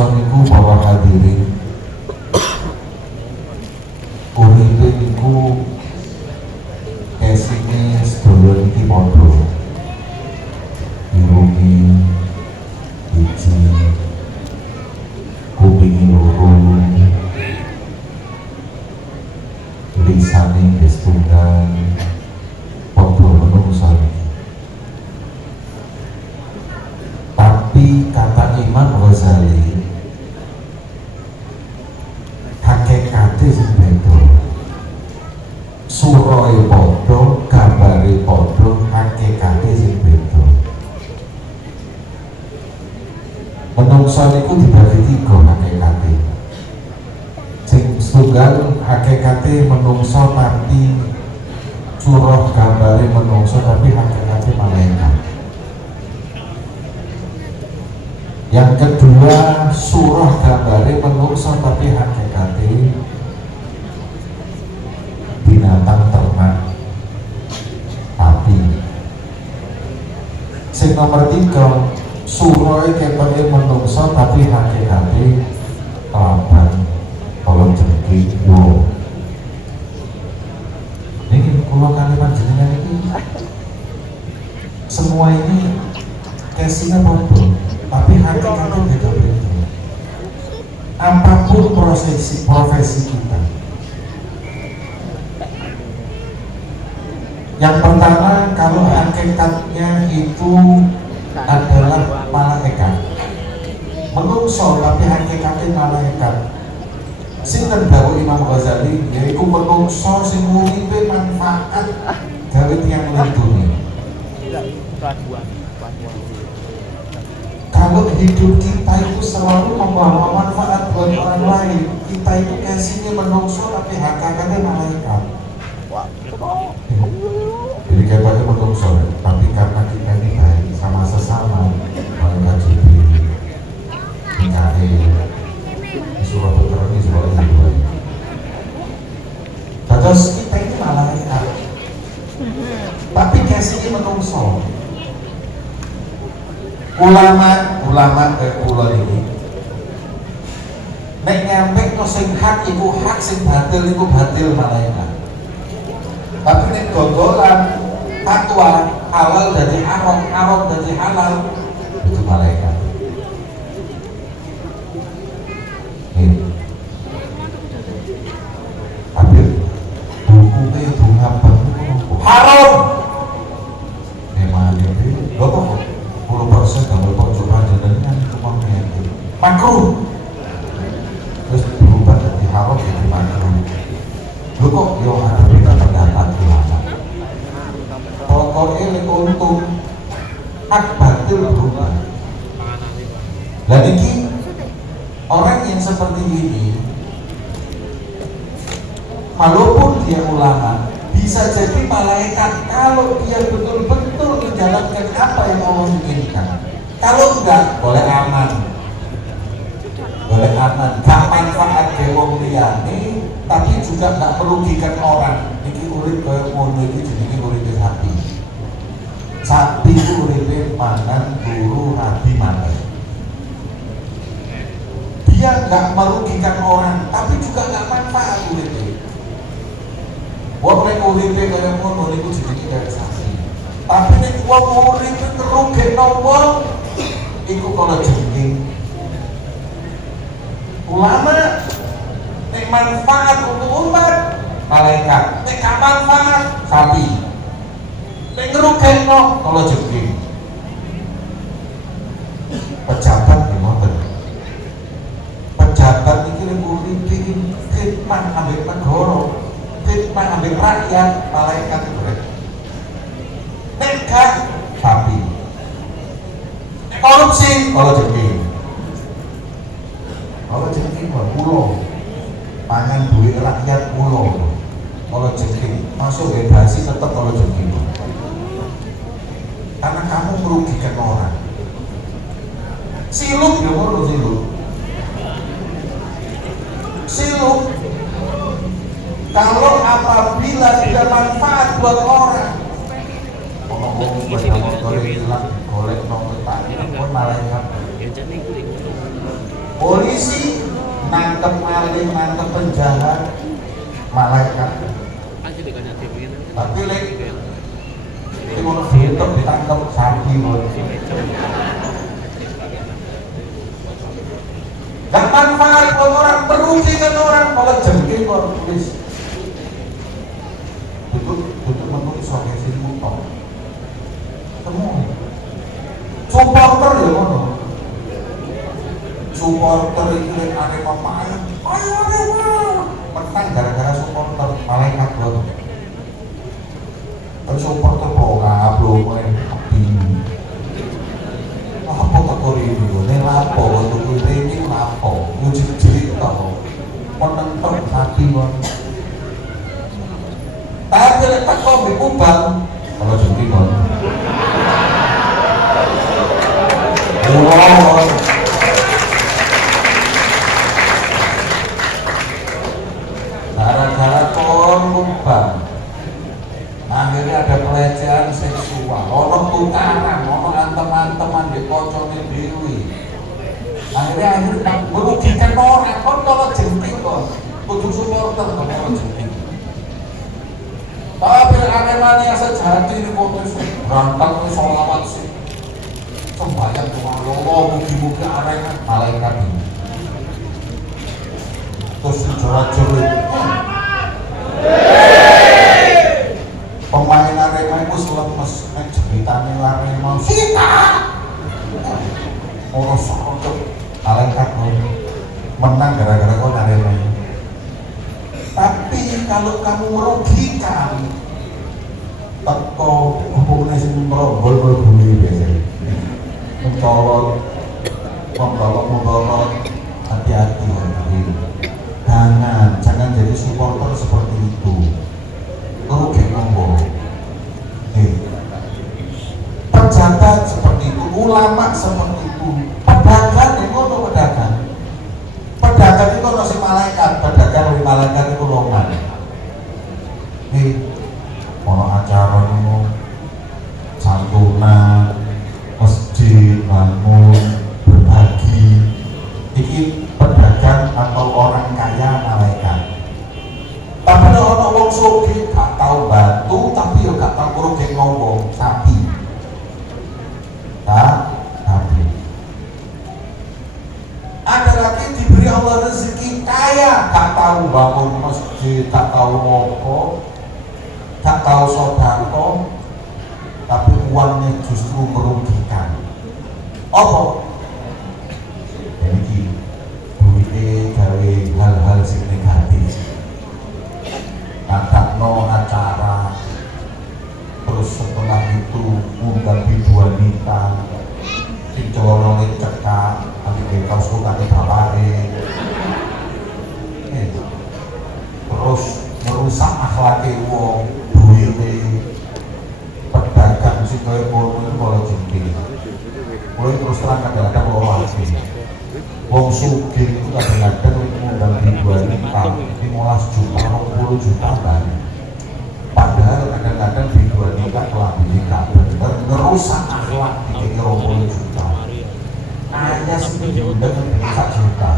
menungso niku bahwa hadirin uripe niku kesine sedulur iki padha irungi biji kupingi loro lisane wis tunggal padha menungso. Tapi kata Imam Ghazali hakikate sing beda, surahe padha, gambare padha, hakikate sing beda. Menungso niku dibagi tiga hakikate. Sing setunggal hakikate menungso tapi surah gambare menungso tapi hakikate malaikat. Yang kedua, surah gambare menungso tapi hakikate binatang ternak api. Sing nomor tiga, surah ketoke menungso tapi hakikate kelaban kalau jengking wo. Ini kula kali panjenengan ini semua ini kesine padha tapi hakikatnya beda-beda. Apapun profesi kita, yang pertama kalau hakikatnya itu adalah malaikat, menungso tapi hakikatnya malaikat. Sinten dawuh Imam Ghazali, yaitu menungso sing uripe manfaat gawe tiyang lindungi. Kalau hidup kita itu selalu membawa manfaat buat orang lain, kita itu kasihnya menungso tapi hakikatnya malaikat. Jadi kayaknya menungso, tapi karena kita ini baik sama sesama, malaikat Jibril, Mikail, surah Al-Qur'an ini surah Al-Qur'an. Terus kita ini malaikat, tapi kasihnya menungso. Ulama kula ini nek nyampe no sing hak iku hak, sing batil iku batil malaikat. Tapi nek gogolan fatwa halal dari haram, haram dari halal, itu malaikat. Tapi bukunya itu ngapa haram memang ini lo kok 10% kalau pojok panjenengan kemana itu makruh, terus berubah dari haram jadi makruh. Lu kok yo ada beda pendapat ulama. Pokoknya untuk hak batil berubah. Dan ini orang yang seperti ini, walaupun dia ulama, bisa jadi malaikat kalau dia betul-betul menjalankan apa yang Allah inginkan. Kalau enggak, boleh aman, gak manfaat ke wong liyane, tapi juga gak merugikan orang. Iki urip kaya ngono iki jenenge uripe sapi. Sapi itu uripe mangan turu rabi mangan. Dia gak merugikan orang, tapi juga gak manfaat uripe. Wong nek uripe kaya ngono niku jenenge kaya sapi. Tapi nek wong uripe ngrugekno wong iku kala jengking. Ulama nek manfaat untuk umat malaikat, nek gak manfaat sapi. Nek ngrugekno kala jengking. Pejabat ngoten. Pejabat iki nek uripe khidmat ambek negara, khidmat ambil rakyat, malaikat itu nekat sapi. Korupsi kalau jengking pulau pangan duit rakyat pulau kalau jengking masuk bebasi tetap kalau jengking karena kamu merugikan orang. Siluk ya mau siluk kalau apabila tidak manfaat buat orang, ngomong sepeda motor hilang, golek nomor tadi pun malaikat. Polisi nangkep maling, nangkep penjahat, malaikat. Tapi lek itu mau dihitung ditangkap sapi mau. Gak manfaat orang, merugikan orang, malah jengking orang tulis. Tutup menulis soal sini mutok. Semua. Supporter ya mana? Supporter itu yang Arema main, ayo Arema, menang gara-gara supporter malaikat loh. Tapi supporter bola belum main api. Apa kau ini loh? Ini lapo, untuk ini lapo, uji tau, menentang hati loh. Tapi letak kau berubah, kalau jadi loh. Gara-gara korban akhirnya ada pelecehan seksual, orang tukaran, orang antem-anteman di kocone dewi, akhirnya merugikan orang. Kon kalau jengking kon kudu supporter kalau jengking. Tapi Aremania sejati ini konteks berangkat ke sholawat sih sembahyang cuma Allah, mugi-mugi Arema malaikat ini. Terus dijerat-jerit pemain Arema itu selemes jeritannya Arema Sita orang sorot malaikat menang gara-gara kau Arema. Tapi kalau kamu merugikan teko hubungannya sini merombol bumi biasanya mencolot, membawa hati-hati. Jangan jadi supporter seperti itu. Rugi ngomong. Pejabat seperti itu, ulama seperti itu, pedagang itu pedagang. Pedagang itu masih malaikat, pedagang dari malaikat itu loman. Ono acara ini santunan, masjid, bangun, berbagi. Ini pedagang atau orang kaya malaikat. Tapi ada orang sugih gak tahu bantu, tapi ya gak tahu merugi ngomong sapi. Tapi ada lagi diberi Allah rezeki kaya, gak tahu bangun masjid, gak tahu ngopo, gak tahu sodako, tapi uangnya justru merugikan. Apa? Jadi duitnya gawe hal-hal yang negatif. Ngadakan acara, terus setelah itu undang biduan wanita, dicolongin cekak, nanti dikaus kukani bapake. Terus merusak akhlake wong, duwite, pedagang sing kaya ngono iku malah jengking. Mulai terus terang kadang-kadang loro ati. Wong sugih itu kadang-kadang ngundang ribuan wanita, 15 juta, 20 juta balik. Padahal kadang-kadang ribuan wanita kelabini kabel, ngerusak akhlak di 20 juta. Hanya sih diundang 1 juta.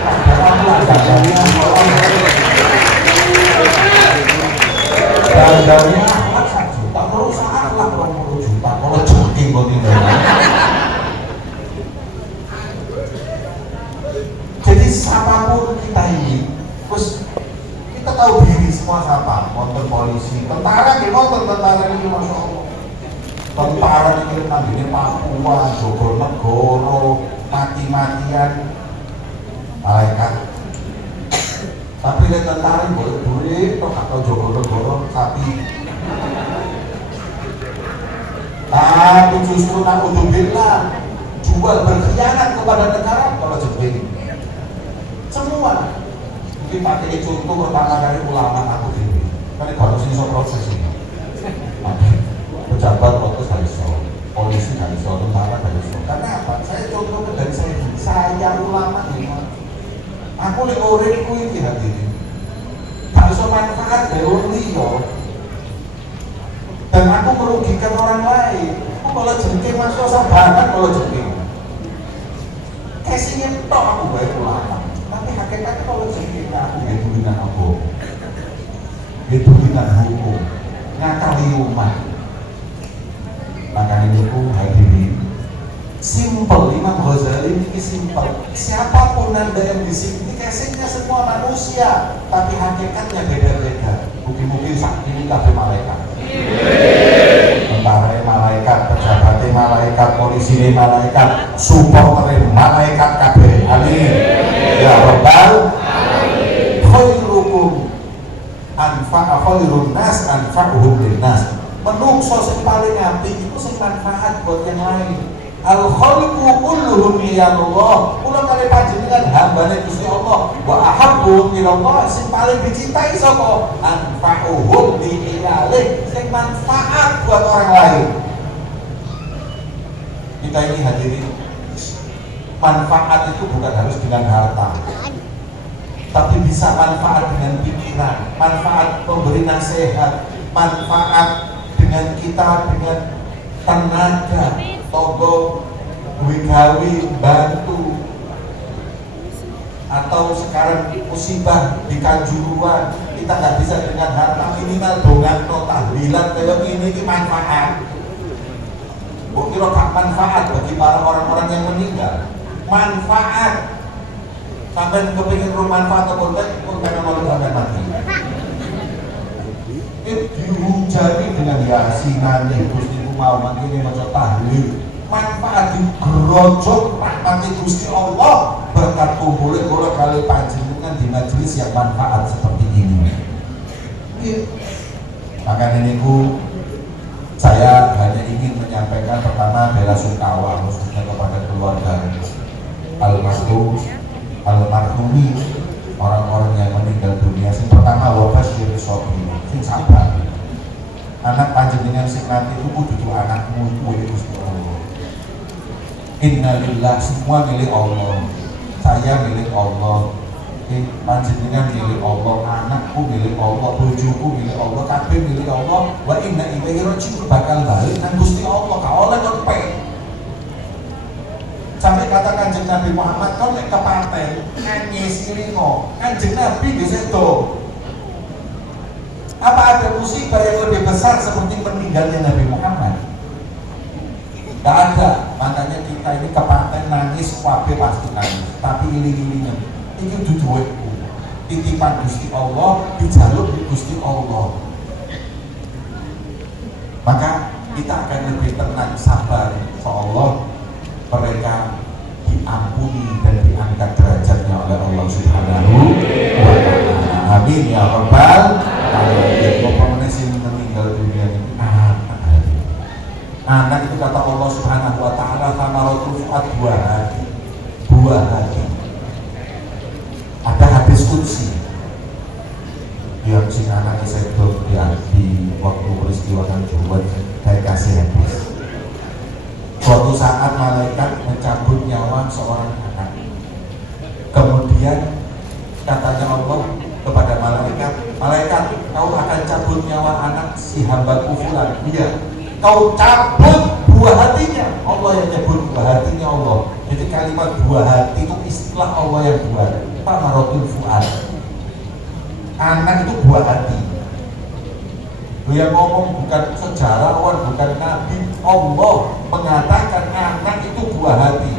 Padahal dandannya dandannya akhlak 1 juta, merusak akhlak 20 juta. Kalau jengking kok ini. Jadi siapapun kita ini, terus kita tahu diri semua siapa, nonton polisi, tentara, nonton tentara ini masya Allah. Tentara ini tandingnya Papua, Jogonegoro, mati-matian, malaikat. Tapi lihat tentara ini boleh duit, atau Jogonegoro, sapi. Tapi justru naudzubillah, jual berkhianat kepada negara kalau jengking. Semua. Mungkin pakai contoh pertama kali ulama aku ini. Kan kalau sini so proses ini. Pejabat protes gak iso, polisi gak iso, tentara gak iso. Karena apa? Saya contoh dari saya ulama ini. Aku lihat orang ku ini hati ini. Gak iso manfaat dari orang liya. Dan aku merugikan orang lain. Aku kalau jengking masuk sabaran kalau jengking. Kayak casingnya tok aku bae ulama. Tapi hakikatnya kalau sing aku gitu dengan apa? Gitu dengan hukum. Ngakali umat. Maka ini ku hadirin. Simple, Imam Ghazali ini simple. Siapapun anda yang di sini, casingnya semua manusia, tapi hakikatnya beda-beda. Mungkin-mungkin saat ini kabeh malaikat. Tentara malaikat, pejabat malaikat, polisi malaikat, supporter malaikat kabeh. Amin. Ya Rabbal khairukum khairun nas anfa'uhum linnas. Menungso sing paling apik iku sing manfaat buat yang lain. Al khalqu kulluhum iyallah. Kula kali panjenengan hambane Gusti Allah. Wa ahabbu ilallah, sing paling dicintai sapa? Anfa'uhum bi ilalih, sing manfaat buat orang lain. Kita ini hadirin, manfaat itu bukan harus dengan harta, tapi bisa manfaat dengan pikiran, manfaat memberi nasihat, manfaat dengan kita dengan tenaga, togo, gawe, bantu, atau sekarang musibah di Kanjuruan kita nggak bisa dengan harta, minimal dongan no tahlilan kayak ini manfaat. Kira gak manfaat bagi para orang-orang yang meninggal, manfaat. Sampai kepingin rumah manfaat atau pun pengen mau sampai mati. Dihujani dengan yasinan, Gusti mau makini maca tahlil, manfaat digerojok rahmati Gusti Allah berkat kumpulnya kula kali panjenengan di majelis yang manfaat seperti ini. Maka niku saya hanya ingin menyampaikan pertama bela sungkawa khususnya kepada keluarga almarhumi orang-orang yang meninggal dunia. Yang pertama wabah syiri sobi, sing sabar. Anak panjenengan sing mati itu kudu anakmu kuwi Gusti Allah. Innalillah, semua milik Allah. Saya milik Allah. Panjenengan milik Allah, anakku milik Allah, bojoku milik Allah, kabeh milik Allah. Wa inna ilaihi raji'un, bakal balik nang Gusti Allah. Ka oleh kon pe. Sampai kata Kanjeng Nabi Muhammad, kon nek kepaten nangis ilingo. Kanjeng Nabi bisa itu. Apa ada musibah yang lebih besar seperti meninggalnya Nabi Muhammad? Tidak ada. Makanya kita ini kepaten nangis, wabe pasti nangis. Tapi iling-ilingnya ini duduhku, titipan Gusti Allah, dijaluk di Gusti Allah. Maka kita akan lebih tenang, sabar. Insyaallah mereka diampuni dan diangkat derajatnya oleh Allah Subhanahu wa Ta'ala. Amin ya Rabbal alamin. Bapak yang meninggal dunia ini anak itu kata Allah Subhanahu wa Ta'ala, thamaratul fuad, buah hati. Ada hadis qudsi yang si anak itu di waktu peristiwa Kanjuruan saya kasih hadis. Suatu saat malaikat mencabut nyawa seorang anak. Kemudian katanya Allah kepada malaikat, malaikat, kau akan cabut nyawa anak si hambaku fulan. Iya, kau cabut buah hatinya. Allah yang nyebut buah hatinya Allah. Jadi kalimat buah hati itu istilah Allah yang buat. Thamaratul fuad. Anak itu buah hati. Yang ngomong bukan sejarawan, bukan nabi. Allah mengatakan anak itu buah hati.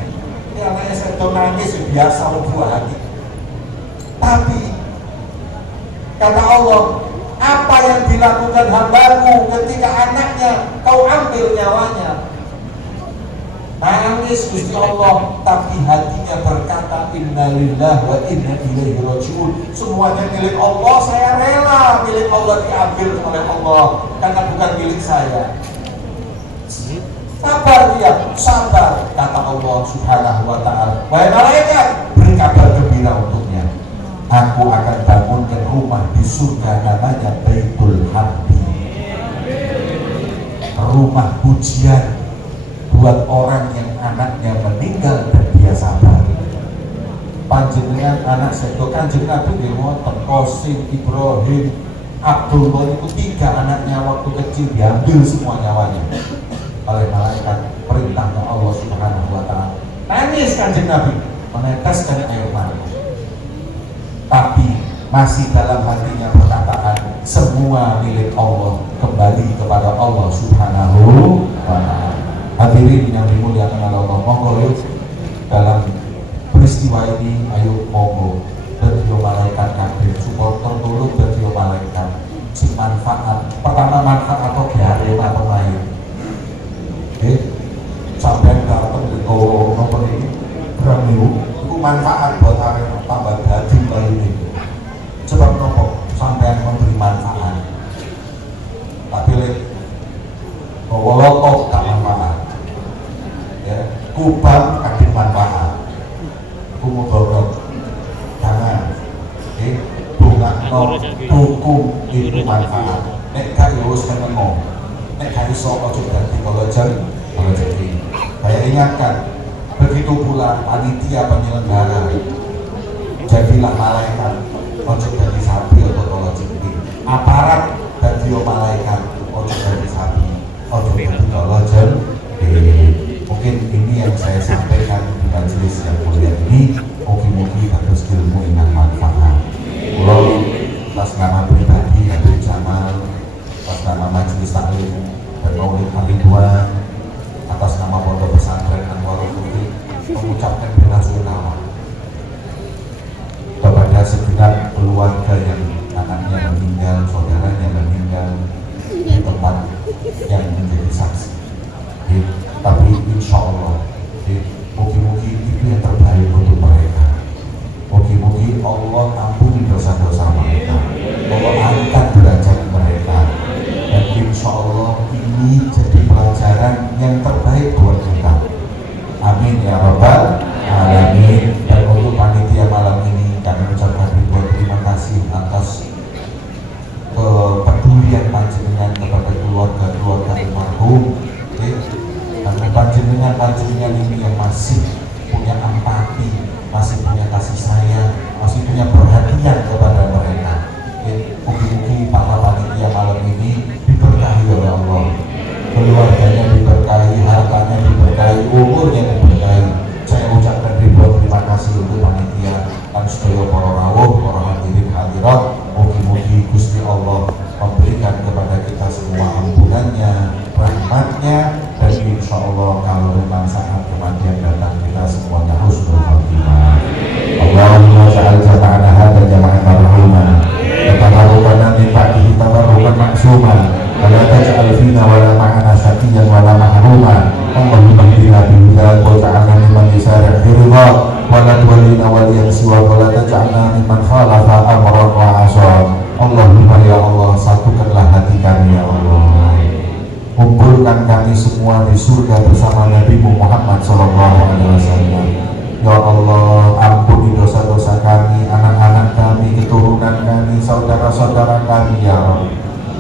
Ini anaknya saya nangis biasa buah hati. Tapi kata Allah, apa yang dilakukan hambaku ketika anaknya kau ambil nyawanya? Nangis Gusti Allah, tapi hatinya berkata innalillah wa inna ilaihi raji'un. Semuanya milik Allah, saya rela milik Allah diambil oleh Allah karena bukan milik saya. Sabar dia, sabar, kata Allah Subhanahu wa Ta'ala. Wahai malaikat, beri kabar gembira untuknya. Aku akan bangunkan rumah di surga namanya Baitul Hamdi, rumah pujian buat orang yang anaknya meninggal dan dia sabar. Panjenengan anak sedo Kanjeng Nabi ngoten, Qasim, Ibrahim, Abdullah itu 3 anaknya waktu kecil diambil semua nyawanya oleh malaikat, perintahnya Allah Subhanahu wa Ta'ala. Nangis Kanjeng Nabi, meneteskan air mata, tapi masih dalam hatinya perkataan semua milik Allah, kembali kepada Allah Subhanahu wa Ta'ala. Hadirin yang dimuliakan oleh Allah, monggo yuk dalam peristiwa ini, ayo monggo dan malaikat kabeh supporter tulung dan malaikat si manfaat. Pertama manfaat atau diarena pemain. Sampai datang di kau nomor ini berani itu manfaat buat arena tambah daging kali ini. Sebab nopo sampai memberi manfaat. Tapi kalau tak manfaat, ya kubang kadang manfaat. Kumudorot jangan, bunga no tukum itu manfaat. Nek kayu harus menengok, nek kayu sok ojo ganti kalau jadi. Saya ingatkan, begitu pula panitia penyelenggara, jadilah malaikat, ojo jadi sapi atau kalau jadi aparat dan dia malaikat, ojo jadi sapi, ojo jadi kalau jadi. Mungkin ini yang saya sampaikan di majelis yang mulia ini. Mungkin harus ilmu yang manfaat. Kalau atas nama pribadi Habib Jamal, atas nama majelis taklim dan maulid Al-Ridwan, atas nama pondok pesantren Anwarul Mu'min, mengucapkan bela sungkawa kepada segenap keluarga yang anaknya meninggal, saudaranya meninggal di tempat yang menjadi saksi. Tapi insya Allah, mungkin itu yang terbaik untuk mereka. Mungkin Allah ampuni dosa-dosa mereka, Allah angkat derajat mereka, dan insya Allah ini jadi pelajaran yang terbaik buat kita. Amin ya rabbal alamin. Dan untuk panitia malam ini kami ucapkan ribuan terima kasih atas kepedulian panjenengan kepada keluarga-keluarga almarhum. Karena panjenengan ini yang masih punya empati, masih punya kasih sayang, masih punya perhatian kepada mereka. Mungkin para panitia malam ini diberkahi oleh Allah, keluarganya diberkahi, hartanya diberkahi, umurnya diberkahi. Saya ucapkan ribuan terima kasih untuk panitia dan sedaya para rawuh, para hadirin hadirat. Mungkin Gusti Allah memberikan kepada kita semua ampunannya, rahmatnya, dan insya Allah kalau memang saat kematian datang kita semuanya husnul khotimah. Allahumma ja'al jama'ana hadza jama'an marhuma wa tabarrukana min ba'dihi tabarrukan maksuma wa la taj'al fina wa la ma'ana syaqiyyan wa la mahruma. Allahumma hdina bihudaka wa ja'alna mimman yusari'u fi ridha wa la tuwallina waliyan siwa wa la taj'alna mimman khalafa amran wa 'asa. Allahumma ya Allah, satukanlah hati kami ya Allah, kumpulkan kami semua di surga bersama Nabi Muhammad SAW. Ya Allah, ampuni dosa-dosa kami, anak-anak kami, keturunan kami, saudara-saudara kami ya Allah.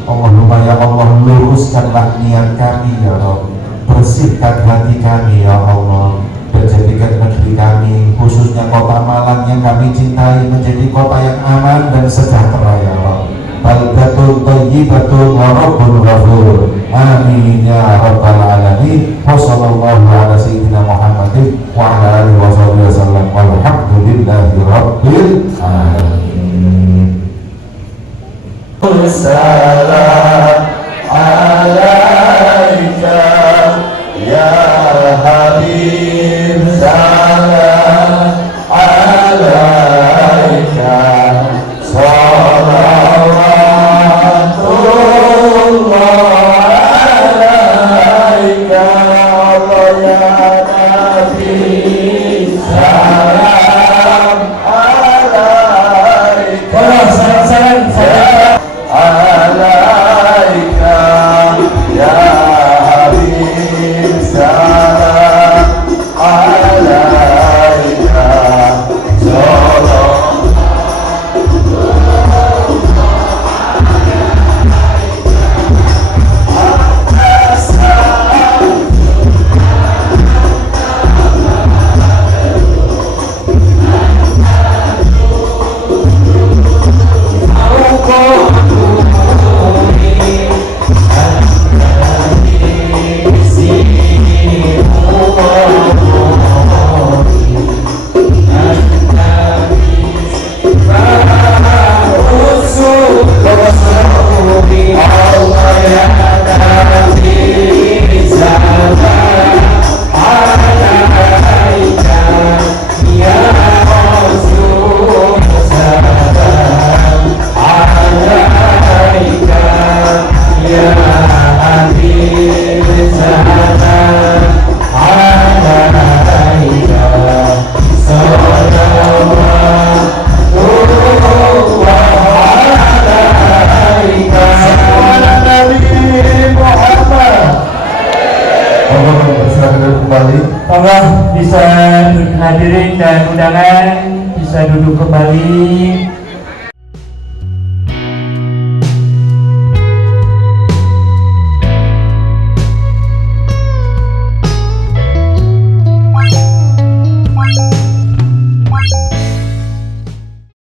Allahumma ya Allah, luruskanlah niat kami ya Allah, bersihkan hati kami ya Allah, dan jadikan negeri kami, khususnya kota Malang yang kami cintai, menjadi kota yang aman dan sejahtera ya Allah. Baldatun thayyibatun wa rabbun ghafur. Amin ya rabbal alamin. Wa sallallahu ala sayyidina Muhammadin wa ala alihi wa sahbihi wasallam. Walhamdulillahi rabbil alamin. Salam alaika ya Habib, salam alaika, salam alaika. Allah ya kasih salam alaika ya Rasul salam alaika ya Habib salam alaika kembali. Allah bisa hadirin dan undangan bisa duduk kembali.